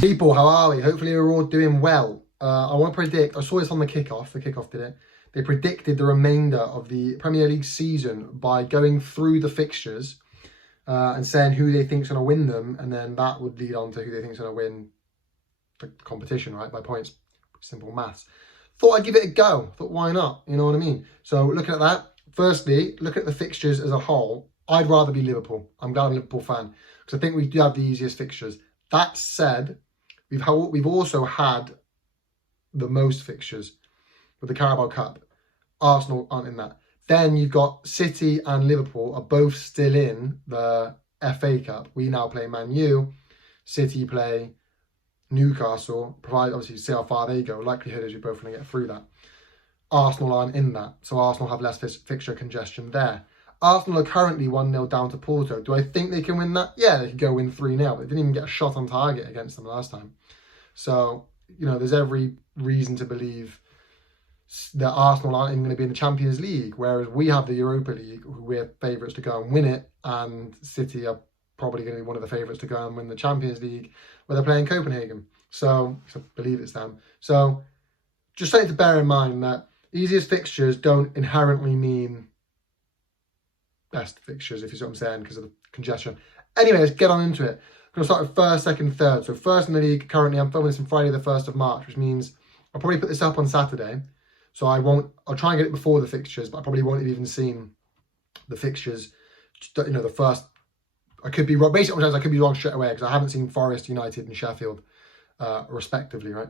People, how are we? Hopefully you're all doing well. I want to predict, I saw this on the kickoff did it. They predicted the remainder of the Premier League season by going through the fixtures and saying who they think's going to win them, and then that would lead on to who they think's going to win the competition, right, by points. Simple maths. Thought I'd give it a go. Thought, why not? You know what I mean? So looking at that, firstly, look at the fixtures as a whole. I'd rather be Liverpool. I'm glad I'm a Liverpool fan because I think we do have the easiest fixtures. That said, we've also had the most fixtures with the Carabao Cup. Arsenal aren't in that. Then you've got City and Liverpool are both still in the FA Cup. We now play Man U. City play Newcastle. Provided, obviously, see how far they go. Likelihood is you're both going to get through that. Arsenal aren't in that. So Arsenal have less fixture congestion there. Arsenal are currently 1-0 down to Porto. Do I think they can win that? Yeah, they could go win 3-0. They didn't even get a shot on target against them last time. So, you know, there's every reason to believe that Arsenal aren't even going to be in the Champions League, whereas we have the Europa League, who we're favourites to go and win it, and City are probably going to be one of the favourites to go and win the Champions League, where they're playing Copenhagen. So I believe it's them. So just something to bear in mind that easiest fixtures don't inherently mean best fixtures, if you see what I'm saying, because of the congestion. Anyway, let's get on into it. I'm going to start with first, second, third. So first in the league, currently I'm filming this on Friday the 1st of March, which means I'll probably put this up on Saturday. So I'll try and get it before the fixtures, but I probably won't have even seen the fixtures, you know, the first. I could be wrong. Basically, I could be wrong straight away because I haven't seen Forest, United and Sheffield, respectively, right?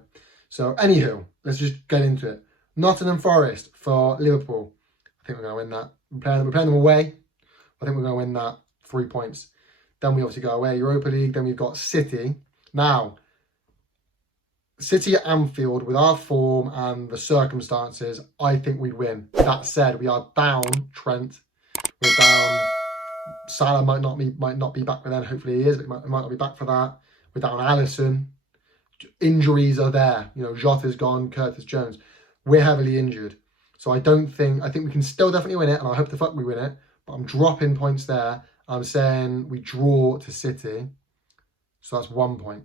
So anywho, let's just get into it. Nottingham Forest for Liverpool. I think we're going to win that. We're playing them away. I think we're going to win that 3 points. Then we obviously go away, Europa League. Then we've got City. Now, City at Anfield, with our form and the circumstances, I think we'd win. That said, we are down Trent. We're down. Salah might not be back for then. Hopefully he is, but he might not be back for that. We're down Alisson. Injuries are there. You know, Jota's gone, Curtis Jones. We're heavily injured. So I think we can still definitely win it, and I hope the fuck we win it. But I'm dropping points there. I'm saying we draw to City. So that's 1 point.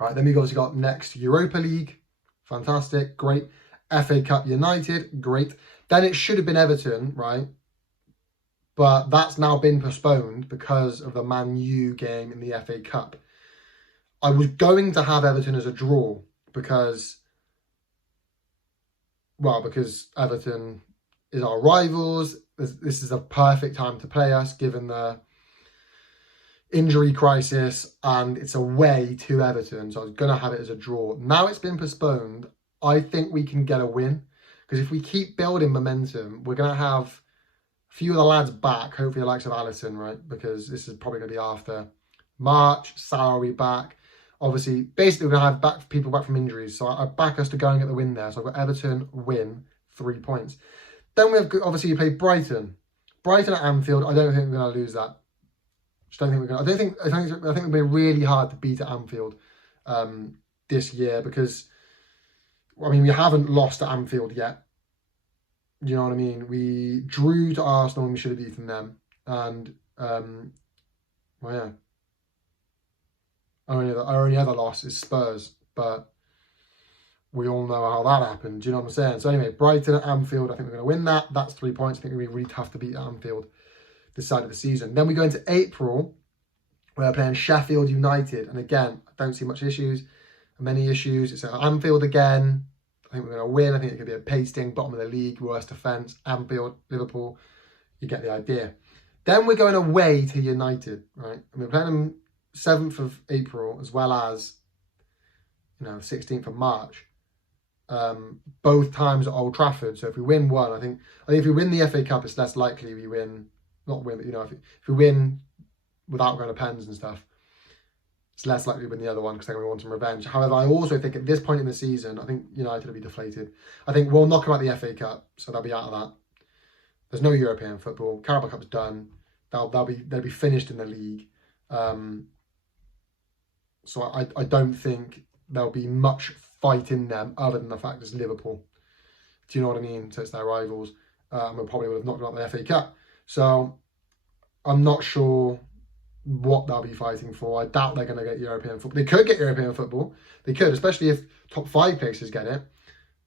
Right, then we've obviously got next Europa League. Fantastic, great. FA Cup United, great. Then it should have been Everton, right? But that's now been postponed because of the Man U game in the FA Cup. I was going to have Everton as a draw because Everton is our rivals. This is a perfect time to play us, given the injury crisis, and it's away to Everton, so I was going to have it as a draw. Now it's been postponed. I think we can get a win, because if we keep building momentum, we're going to have a few of the lads back, hopefully the likes of Alisson, right, because this is probably going to be after March. Salah will be back. Obviously, basically we're going to have people back from injuries, so I back us to go and get the win there. So I've got Everton win, 3 points. Then we have, obviously, you play Brighton. Brighton at Anfield, I don't think we're going to lose that. I think it'll be really hard to beat at Anfield this year, because I mean, we haven't lost at Anfield yet. You know what I mean? We drew to Arsenal and we should have beaten them. And well, yeah, our only other loss is Spurs, but we all know how that happened. Do you know what I'm saying? So anyway, Brighton at Anfield, I think we're going to win that. That's 3 points. I think it'll be really tough to beat at Anfield this side of the season. Then we go into April, where we're playing Sheffield United. And again, I don't see many issues. It's at Anfield again. I think we're going to win. I think it could be a pasting, bottom of the league, worst defence. Anfield, Liverpool, you get the idea. Then we're going away to United, right? And we're playing them 7th of April, as well as, 16th of March. Both times at Old Trafford. So if we win one, I think if we win the FA Cup, it's less likely we win. Not win, but if we win without going to pens and stuff, it's less likely to win the other one because they're going to want some revenge. However, I also think at this point in the season, I think United will be deflated. I think we'll knock them out the FA Cup, so they'll be out of that. There's no European football. Carabao Cup's done. They'll be finished in the league. So I don't think there'll be much fight in them other than the fact it's Liverpool. Do you know what I mean? So it's their rivals. And we probably would have knocked them out the FA Cup. So I'm not sure what they'll be fighting for. I doubt they're going to get European football. They could get European football. They could, especially if top 5 places get it,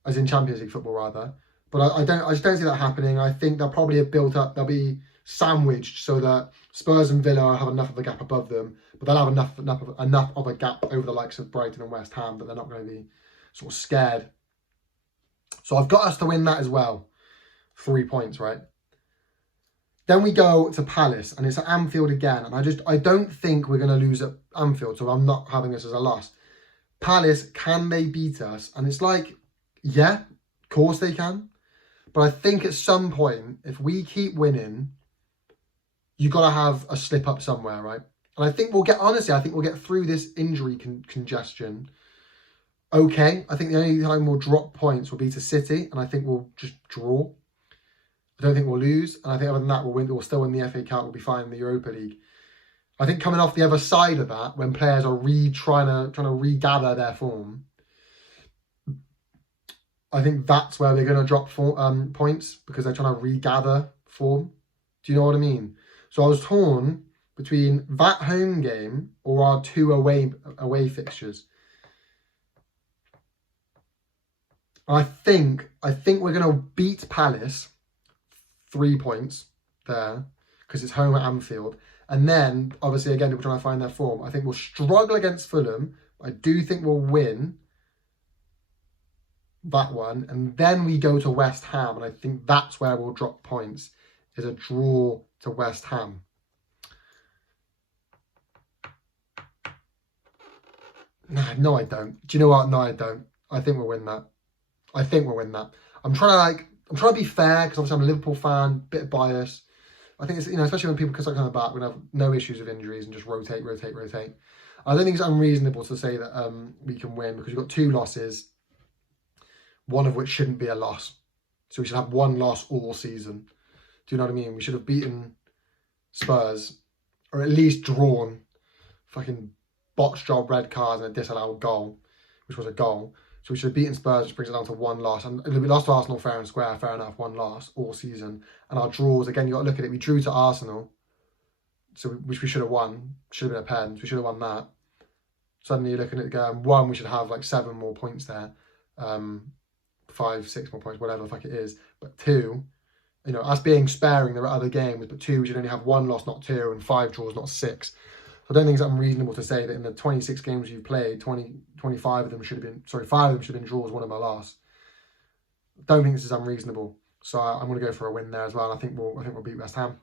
as in Champions League football rather. But I just don't see that happening. I think they'll probably have built up. They'll be sandwiched so that Spurs and Villa have enough of a gap above them, but they'll have enough of a gap over the likes of Brighton and West Ham that they're not going to be sort of scared. So I've got us to win that as well. 3 points, right? Then we go to Palace, and it's at Anfield again. And I don't think we're going to lose at Anfield, so I'm not having this as a loss. Palace, can they beat us? And it's like, yeah, of course they can. But I think at some point, if we keep winning, you got to have a slip up somewhere, right? And I think we'll get through this injury congestion. Okay, I think the only time we'll drop points will be to City, and I think we'll just draw. I don't think we'll lose, and I think other than that, we'll still win the FA Cup, we'll be fine in the Europa League. I think coming off the other side of that, when players are trying to regather their form, I think that's where they're going to drop points, because they're trying to regather form. Do you know what I mean? So I was torn between that home game or our 2 away fixtures. I think we're going to beat Palace 3 points there, because it's home at Anfield. And then, obviously, again, we're trying to find their form. I think we'll struggle against Fulham. I do think we'll win that one. And then we go to West Ham, and I think that's where we'll drop points, is a draw to West Ham. No, I don't. Do you know what? No, I don't. I think we'll win that. I'm trying to be fair, because obviously I'm a Liverpool fan, bit biased. I think it's, especially when people start coming back, we're going to have no issues with injuries and just rotate. I don't think it's unreasonable to say that we can win, because we've got 2 losses, one of which shouldn't be a loss. So we should have 1 loss all season. Do you know what I mean? We should have beaten Spurs, or at least drawn fucking botched job red cards and a disallowed goal, which was a goal. So we should have beaten Spurs, which brings it down to 1 loss. And we lost to Arsenal fair and square, fair enough, 1 loss all season. And our draws, again, you got to look at it. We drew to Arsenal, which we should have won. Should have been a pens. We should have won that. Suddenly you're looking at it going, 1, we should have like 7 more points there. 5, 6 more points, whatever the fuck it is. But 2, us being sparing, there are other games. But 2, we should only have 1 loss, not 2, and 5 draws, not 6. So I don't think it's unreasonable to say that in the 26 games you've played, 25 of them should have been, 5 of them should have been draws, 1 of them a loss. Don't think this is unreasonable. So I'm going to go for a win there as well. I think we'll beat West Ham.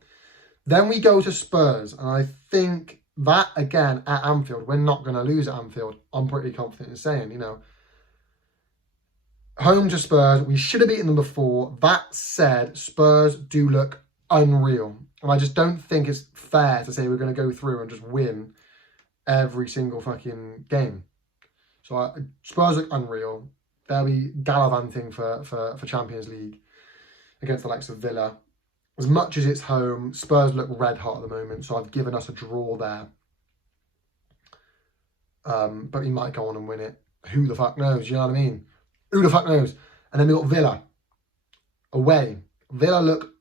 Then we go to Spurs, and I think that again at Anfield, we're not going to lose at Anfield. I'm pretty confident in saying, home to Spurs, we should have beaten them before. That said, Spurs do look unreal. And I just don't think it's fair to say we're going to go through and just win every single fucking game. So Spurs look unreal. They'll be gallivanting for Champions League against the likes of Villa. As much as it's home, Spurs look red hot at the moment. So I've given us a draw there. But we might go on and win it. Who the fuck knows? You know what I mean? Who the fuck knows? And then we got Villa away. Villa look...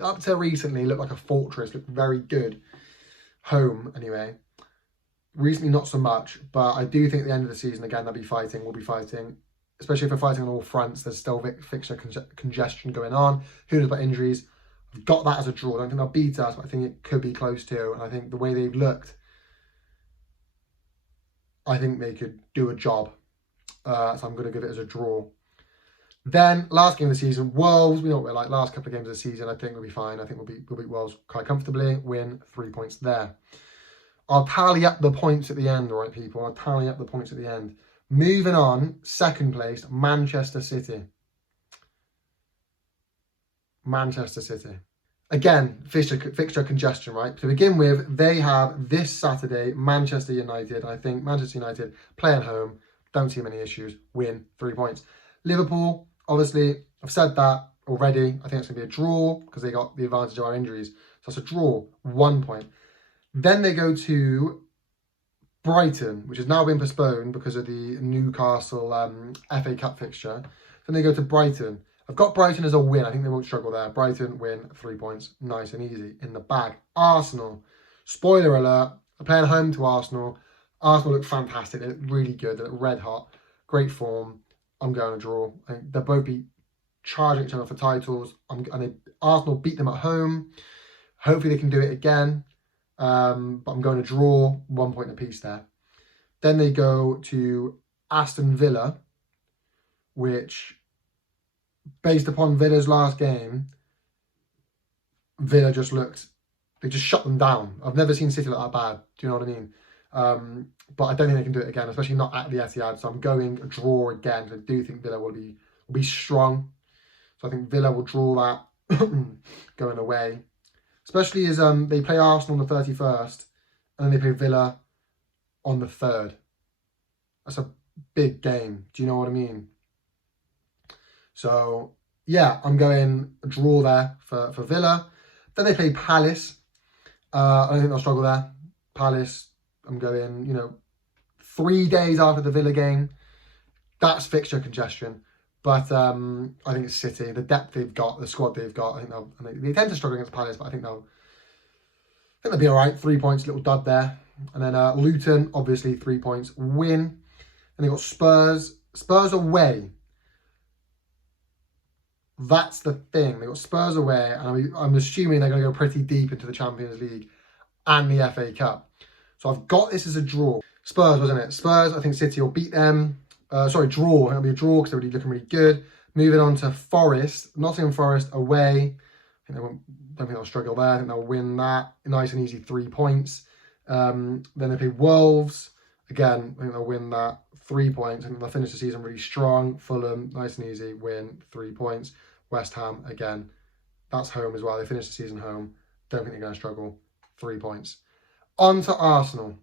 up to recently looked like a fortress, looked very good. Home, anyway. Recently, not so much, but I do think at the end of the season, again, we'll be fighting. Especially if we're fighting on all fronts, there's still fixture congestion going on. Who knows about injuries? I've got that as a draw. I don't think they'll beat us, but I think it could be close to. And I think the way they've looked, I think they could do a job. So I'm going to give it as a draw. Then, last game of the season, Wolves. We know what we're like. Last couple of games of the season, I think we'll be fine. I think we'll beat Wolves quite comfortably. Win 3 points there. I'll tally up the points at the end, all right, people? I'll tally up the points at the end. Moving on, 2nd place, Manchester City. Manchester City. Again, fixture congestion, right? To begin with, they have this Saturday, Manchester United. I think Manchester United playing home. Don't see many issues. Win 3 points. Liverpool, obviously, I've said that already. I think it's going to be a draw because they got the advantage of our injuries. So it's a draw, 1 point. Then they go to Brighton, which has now been postponed because of the Newcastle FA Cup fixture. Then they go to Brighton. I've got Brighton as a win. I think they won't struggle there. Brighton win 3 points. Nice and easy in the bag. Arsenal. Spoiler alert, they're playing home to Arsenal. Arsenal look fantastic. They look really good. They look red hot. Great form. I'm going to draw. I think they'll both be charging each other for titles. Arsenal beat them at home. Hopefully they can do it again. But I'm going to draw 1 point apiece there. Then they go to Aston Villa, which, based upon Villa's last game, Villa they just shut them down. I've never seen City look that bad. Do you know what I mean? But I don't think they can do it again, especially not at the Etihad. So I'm going a draw again. I do think Villa will be strong. So I think Villa will draw that going away. Especially as they play Arsenal on the 31st and then they play Villa on the 3rd. That's a big game. Do you know what I mean? So, yeah, I'm going a draw there for Villa. Then they play Palace. I don't think they'll struggle there. Palace, I'm going, 3 days after the Villa game. That's fixture congestion. But I think it's City. The depth they've got, the squad they've got, I think they tend to struggle against Palace, but I think they'll be all right. 3 points, little dud there. And then Luton, obviously 3 points, win. And they've got Spurs. Spurs away. That's the thing. They've got Spurs away, and I'm assuming they're going to go pretty deep into the Champions League and the FA Cup. So I've got this as a draw. Spurs, wasn't it? Spurs, I think City will beat them. Draw. I think it'll be a draw because they're really looking really good. Moving on to Forest. Nottingham Forest away. I don't think they'll struggle there. I think they'll win that. Nice and easy, 3 points. Then they play Wolves. Again, I think they'll win that. 3 points. I think they'll finish the season really strong. Fulham, nice and easy, win, 3 points. West Ham, again, that's home as well. They finish the season home. Don't think they're going to struggle. 3 points. On to Arsenal.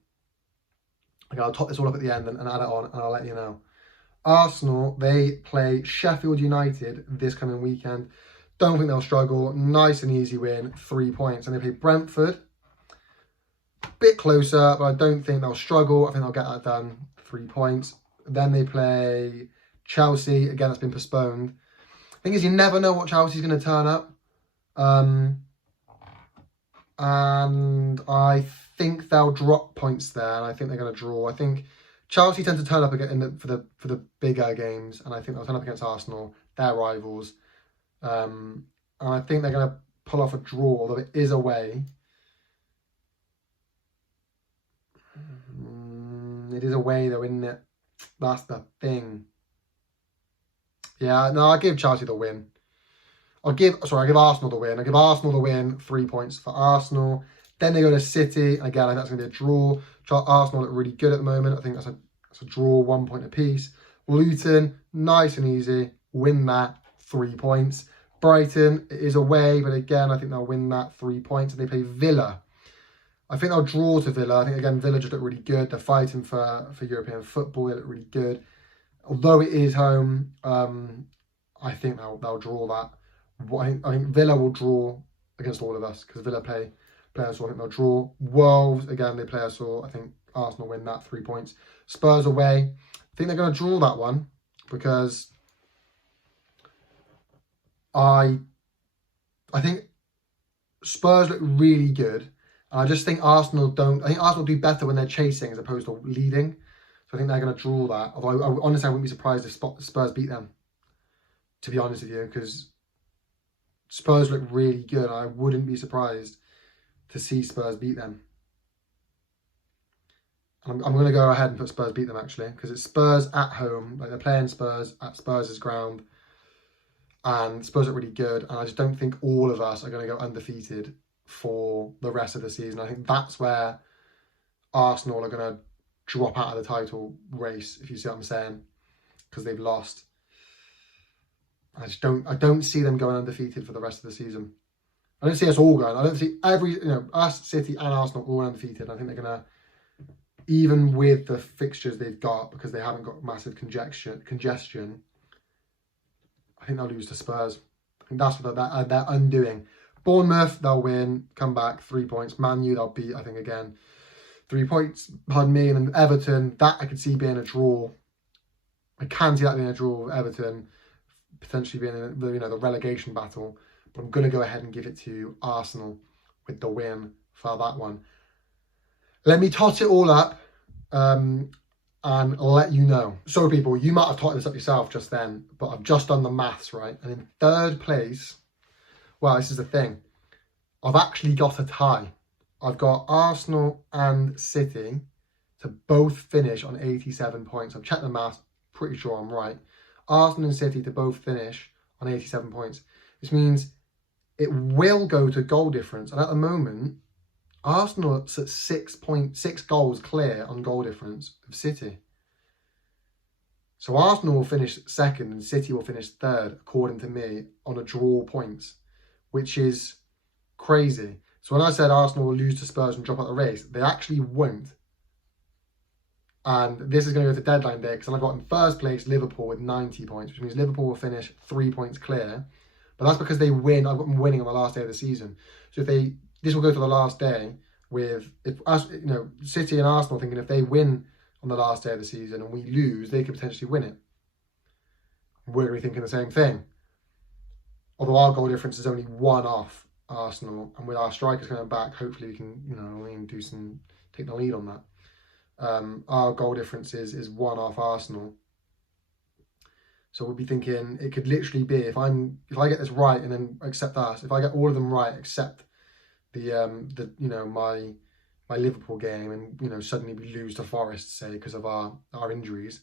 Okay, I'll top this all up at the end and add it on, and I'll let you know. Arsenal, they play Sheffield United this coming weekend. Don't think they'll struggle. Nice and easy win, 3 points. And they play Brentford. Bit closer, but I don't think they'll struggle. I think they'll get that done. 3 points. Then they play Chelsea. Again, that's been postponed. Thing is, you never know what Chelsea's going to turn up. And I think they'll drop points there. And I think they're going to draw. I think Chelsea tend to turn up again for the bigger games. And I think they'll turn up against Arsenal, their rivals. And I think they're going to pull off a draw, although it is away. It is away though, isn't it? That's the thing. Yeah, no, I'll give Chelsea the win. I'll give Arsenal the win. I'll give Arsenal the win, 3 points for Arsenal. Then they go to City. Again, I think that's going to be a draw. Arsenal look really good at the moment. I think that's a draw, 1 point apiece. Luton, nice and easy. Win that, 3 points. Brighton, it is away, but again, I think they'll win that, 3 points. And they play Villa. I think they'll draw to Villa. I think, again, Villa just look really good. They're fighting for European football. They look really good. Although it is home, I think they'll draw that. I think Villa will draw against all of us because Villa play us all. I think they'll draw. Wolves, again, they play us all. I think Arsenal win that, 3 points. Spurs away. I think they're going to draw that one because I think Spurs look really good. I just think Arsenal do better when they're chasing as opposed to leading. So I think they're going to draw that. Although, honestly, I wouldn't be surprised if Spurs beat them, to be honest with you, because Spurs look really good. I wouldn't be surprised to see Spurs beat them. I'm going to go ahead and put Spurs beat them, actually, because it's Spurs at home. Like, they're playing Spurs at Spurs' ground. And Spurs look really good. And I just don't think all of us are going to go undefeated for the rest of the season. I think that's where Arsenal are going to drop out of the title race, if you see what I'm saying, because they've lost. I don't see them going undefeated for the rest of the season. I don't see us all going. I don't see us, City and Arsenal all undefeated. I think they're going to, even with the fixtures they've got, because they haven't got massive congestion, I think they'll lose to Spurs. I think that's what they're undoing. Bournemouth, they'll win, come back, 3 points. Man U, they'll beat, I think, again, 3 points, pardon me. And then Everton, that I could see being a draw. I can see that being a draw with Everton, potentially being the relegation battle. But I'm going to go ahead and give it to Arsenal with the win for that one. Let me tot it all up and let you know. So people, you might have totted this up yourself just then, but I've just done the maths, right? And in third place, well, this is the thing. I've actually got a tie. I've got Arsenal and City to both finish on 87 points. I've checked the maths, pretty sure I'm right. Arsenal and City to both finish on 87 points. Which means it will go to goal difference. And at the moment, Arsenal are at 6.6 goals clear on goal difference of City. So Arsenal will finish second and City will finish third, according to me, on a draw points, which is crazy. So when I said Arsenal will lose to Spurs and drop out the race, they actually won't. And this is going to go to deadline day because I've got in first place Liverpool with 90 points, which means Liverpool will finish 3 points clear. But that's because they win. I've got them winning on the last day of the season. So if this will go to the last day with City and Arsenal thinking if they win on the last day of the season and we lose, they could potentially win it. We're going to be thinking the same thing. Although our goal difference is only 1 off Arsenal, and with our strikers coming back, hopefully we can take the lead on that. Our goal difference is 1 off Arsenal. So we'll be thinking it could literally be if I get this right and then accept us, if I get all of them right except my Liverpool game and suddenly we lose to Forest, say, because of our injuries,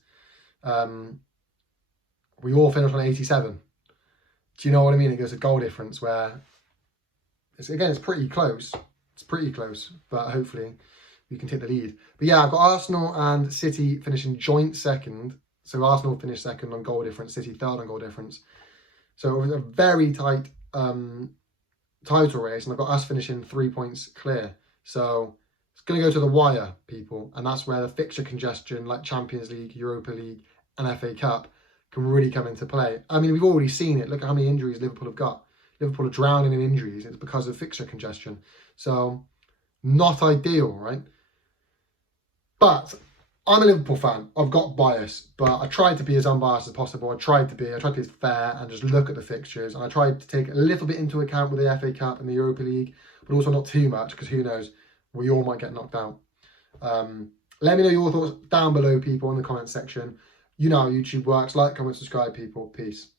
we all finish on 87. Do you know what I mean? It goes to goal difference where it's pretty close. It's pretty close, but hopefully we can take the lead. But yeah, I've got Arsenal and City finishing joint second. So Arsenal finished second on goal difference, City third on goal difference. So it was a very tight title race, and I've got us finishing 3 points clear. So it's going to go to the wire, people, and that's where the fixture congestion, like Champions League, Europa League, and FA Cup, can really come into play. I mean, we've already seen it. Look at how many injuries Liverpool have got. Liverpool are drowning in injuries. It's because of fixture congestion. So not ideal, right? But I'm a Liverpool fan. I've got bias, but I tried to be as unbiased as possible. I tried to be as fair and just look at the fixtures. And I tried to take a little bit into account with the FA Cup and the Europa League, but also not too much because who knows, we all might get knocked out. Let me know your thoughts down below, people, in the comment section. You know how YouTube works. Like, comment, subscribe, people. Peace.